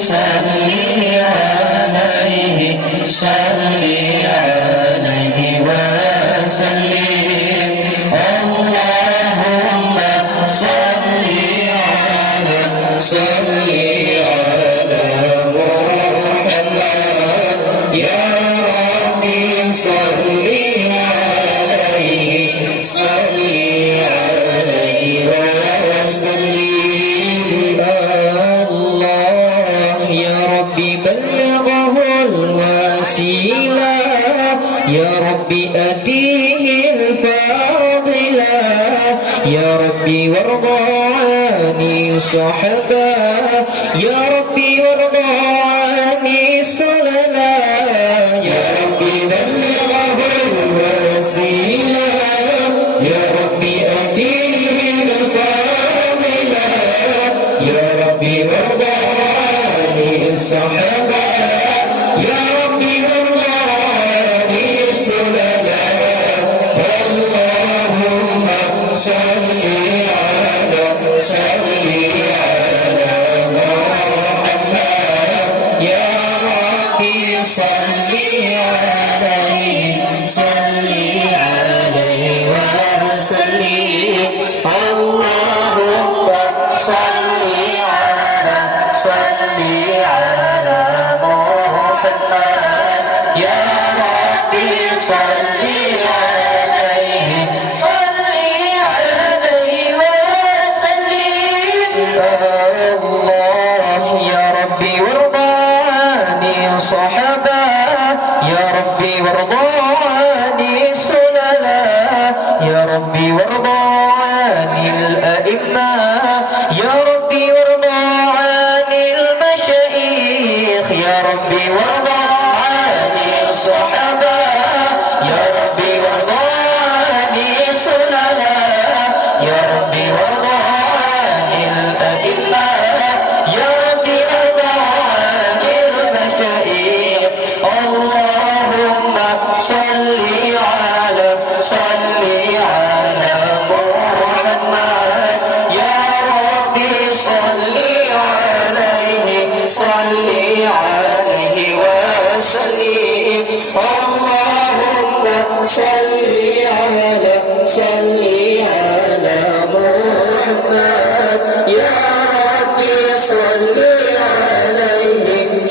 صل عليه صل عليه وسلم اللهم صل على محمد يا ربي صل عليه وسلم الله يا ربي بلغه الوسيلة يا ربي أتيه الفاضلة يا ربي وارضى عني صحبا يا ربي وارضى عني سننا يا ربي بلغه الوسيلة يا ربي أتيه الفاضلة يا ربي وارضى عني صحبا يا ربي وارضى عني سننا اللهم صل على محمد يا ربي صل عليه وسلم اللهم صل على محمد يا ربي صل عليه وسلم الله يا ربي وارضى عني صحبا يا ربي وارضى عني سننا يا ربي وارضى عني الأئمة يا ربي وارضى عني المشايخ يا ربي وارضى عني الصحابة يا ربي وارضى عني سننا يا ربي وارضى عني الأئمة يا ربي وارضى عني المشايخ اللهم صل على محمد يا ربي صل عليه وسلم اللهم صل على محمد يا ربي صل عليه